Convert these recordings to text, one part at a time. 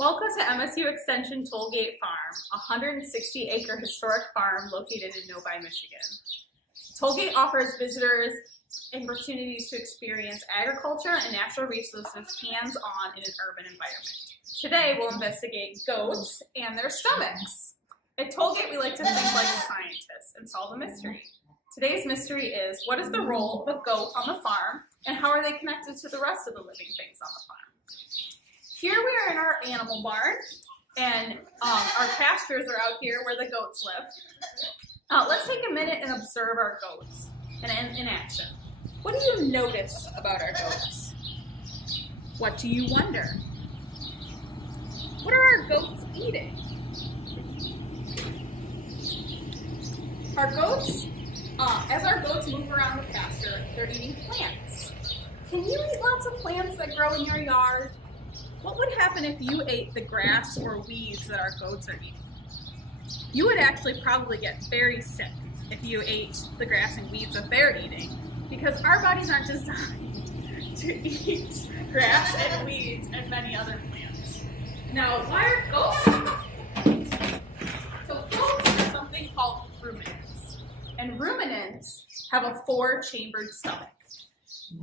Welcome to MSU Extension Tollgate Farm, a 160-acre historic farm located in Novi, Michigan. Tollgate offers visitors opportunities to experience agriculture and natural resources hands-on in an urban environment. Today, we'll investigate goats and their stomachs. At Tollgate, we like to think like scientists and solve a mystery. Today's mystery is, what is the role of a goat on the farm, and how are they connected to the rest of the living things on the farm? Here we are in our animal barn, and our pastures are out here where the goats live. Let's take a minute and observe our goats in action. What do you notice about our goats? What do you wonder? What are our goats eating? Our goats, as our goats move around the pasture, they're eating plants. Can you eat lots of plants that grow in your yard? What would happen if you ate the grass or weeds that our goats are eating? You would actually probably get very sick if you ate the grass and weeds that they're eating, because our bodies aren't designed to eat grass and weeds and many other plants. Now, why are goats? So goats have something called ruminants, and ruminants have a 4-chambered stomach.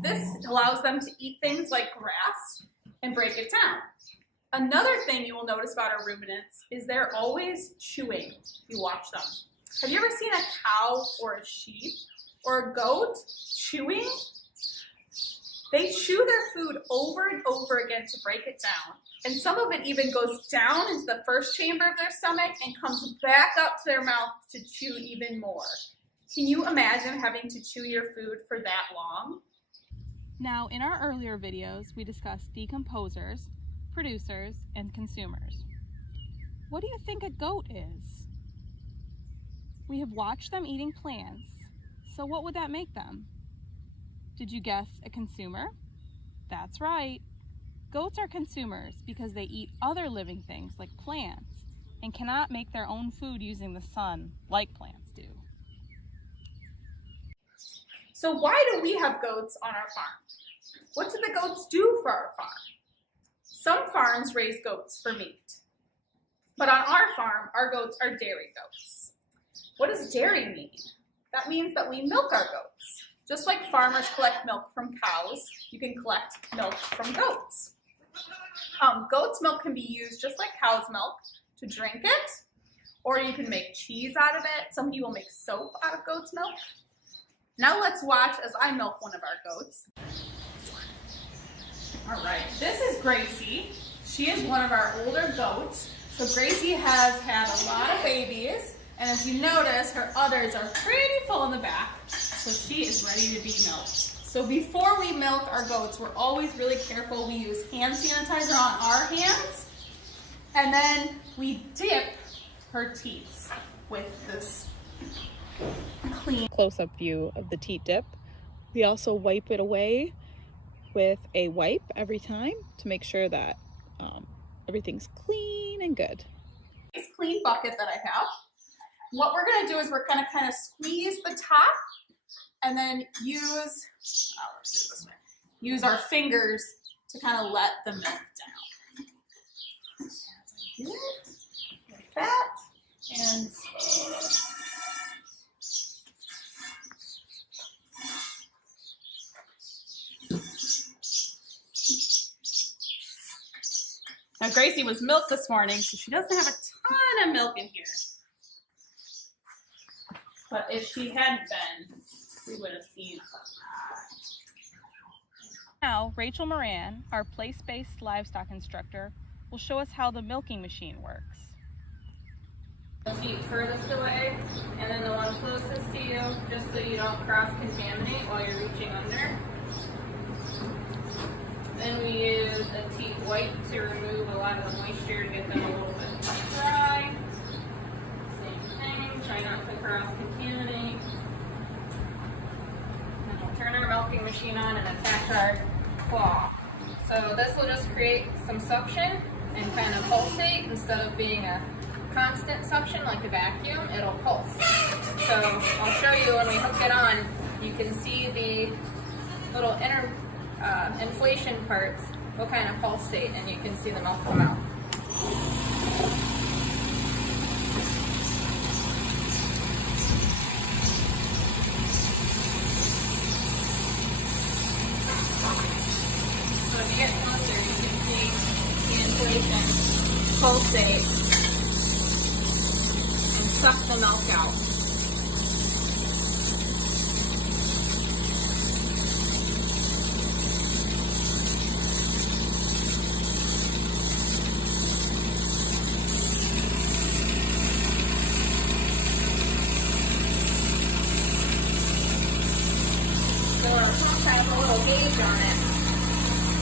This allows them to eat things like grass and break it down. Another thing you will notice about our ruminants is they're always chewing if you watch them. Have you ever seen a cow or a sheep or a goat chewing? They chew their food over and over again to break it down. And some of it even goes down into the first chamber of their stomach and comes back up to their mouth to chew even more. Can you imagine having to chew your food for that long? Now, in our earlier videos, we discussed decomposers, producers, and consumers. What do you think a goat is? We have watched them eating plants, so what would that make them? Did you guess a consumer? That's right. Goats are consumers because they eat other living things like plants and cannot make their own food using the sun like plants do. So why do we have goats on our farm? What do the goats do for our farm? Some farms raise goats for meat, but on our farm, our goats are dairy goats. What does dairy mean? That means that we milk our goats. Just like farmers collect milk from cows, you can collect milk from goats. Goat's milk can be used just like cow's milk to drink it, or you can make cheese out of it. Some people make soap out of goat's milk. Now let's watch as I milk one of our goats. All right, this is Gracie. She is one of our older goats. So Gracie has had a lot of babies, and as you notice, her udders are pretty full in the back, so she is ready to be milked. So before we milk our goats, we're always really careful. We use hand sanitizer on our hands, and then we dip her teats with this clean Close-up view of the teat dip. We also wipe it away with a wipe every time to make sure that everything's clean and good. This clean bucket that I have. What we're going to do is we're going to kind of squeeze the top and then use our fingers to kind of let the milk down. As I do it, like that, and now, Gracie was milked this morning, so she doesn't have a ton of milk in here. But if she hadn't been, we would have seen a lot. Now, Rachel Moran, our place-based livestock instructor, will show us how the milking machine works. The seat furthest away, and then the one closest to you, just so you don't cross-contaminate while you're reaching under. Then we use a teat wipe to remove a lot of the moisture to get them a little bit dry. Same thing, try not to cross-contaminate. And we'll turn our milking machine on and attach our claw. So this will just create some suction and kind of pulsate instead of being a constant suction like a vacuum, it'll pulse. So I'll show you when we hook it on, you can see the little inner inflation parts will kind of pulsate and you can see the milk come out. So if you get closer, you can see the inflation pulsate and suck the milk out. So our pump has a little gauge on it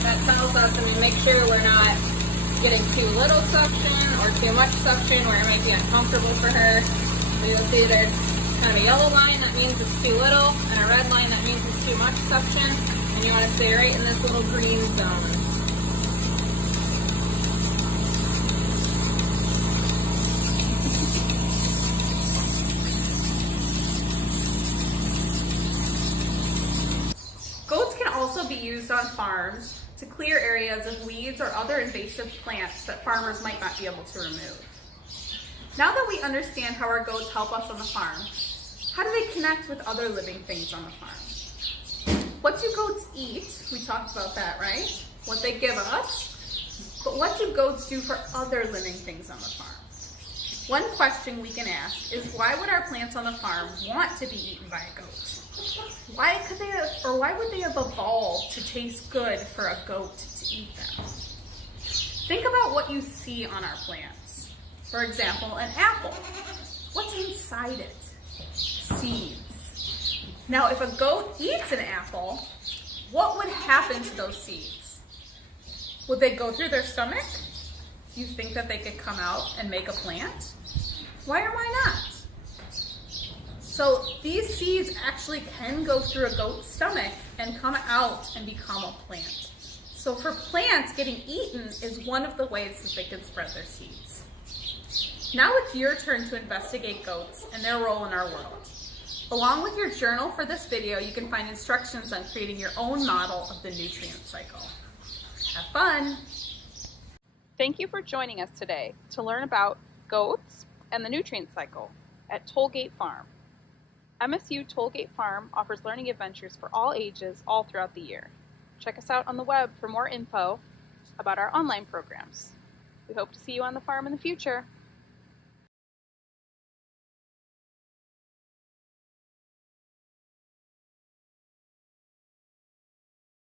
that tells us, and we make sure we're not getting too little suction or too much suction where it might be uncomfortable for her. So you'll see there's kind of a yellow line, that means it's too little, and a red line, that means it's too much suction, and you want to stay right in this little green zone. Goats can also be used on farms to clear areas of weeds or other invasive plants that farmers might not be able to remove. Now that we understand how our goats help us on the farm, how do they connect with other living things on the farm? What do goats eat? We talked about that, right? What they give us. But what do goats do for other living things on the farm? One question we can ask is, why would our plants on the farm want to be eaten by a goat? Why would they have evolved to taste good for a goat to eat them? Think about what you see on our plants. For example, an apple. What's inside it? Seeds. Now, if a goat eats an apple, what would happen to those seeds? Would they go through their stomach? Do you think that they could come out and make a plant? Why or why not? So these seeds actually can go through a goat's stomach and come out and become a plant. So for plants, getting eaten is one of the ways that they can spread their seeds. Now it's your turn to investigate goats and their role in our world. Along with your journal for this video, you can find instructions on creating your own model of the nutrient cycle. Have fun! Thank you for joining us today to learn about goats and the nutrient cycle at Tollgate Farm. MSU Tollgate Farm offers learning adventures for all ages all throughout the year. Check us out on the web for more info about our online programs. We hope to see you on the farm in the future.